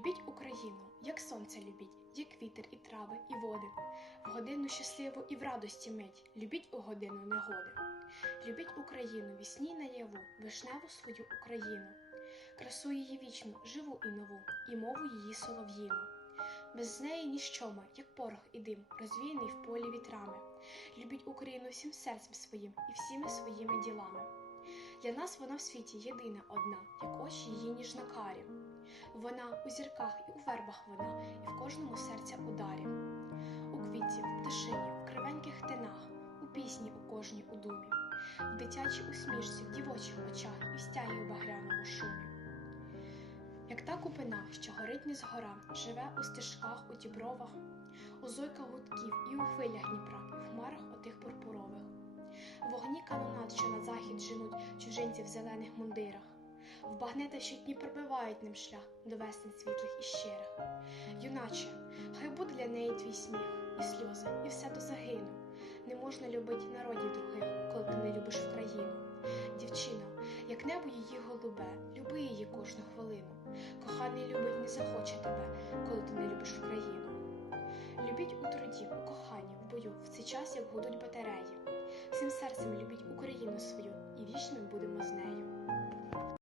Любіть Україну, як сонце любіть, як вітер і трави, і води. В годину щасливу і в радості мить, любіть у годину негоди. Любіть Україну, вісні наяву, вишневу свою Україну, красу її вічну, живу і нову, і мову її солов'їну. Без неї ніщо ми, як порох і дим, розвіяний в полі вітрами. Любіть Україну всім серцем своїм і всіми своїми ділами. Для нас вона в світі єдина одна, як очі її ніжнокарі. Вона у зірках і у вербах вона, і в кожному серця ударі. У квітці, в пташині, в кривеньких тинах, у пісні у кожній у думі, в дитячій усмішці, в дівочих очах і в стягі у багряному шумі. Як та купина, що горить не згора, живе у стежках, у дібровах, у зойках гудків і у хвилях Дніпра, і в хмарах отих пурпурових. Вогні канонат, що на захід женуть чужинці в зелених мундирах, в багнета щодні пробивають ним шлях до весен світлих і щирих. Юначе, хай буде для неї твій сміх, і сльози, і все до загину. Не можна любить народів других, коли ти не любиш Україну. Дівчино, як небо її голубе, люби її кожну хвилину. Коханий любить не захоче тебе, коли ти не любиш Україну. Любіть у труді, у коханні, в бою, в цей час, як гудуть батареї. Всім серцем любіть Україну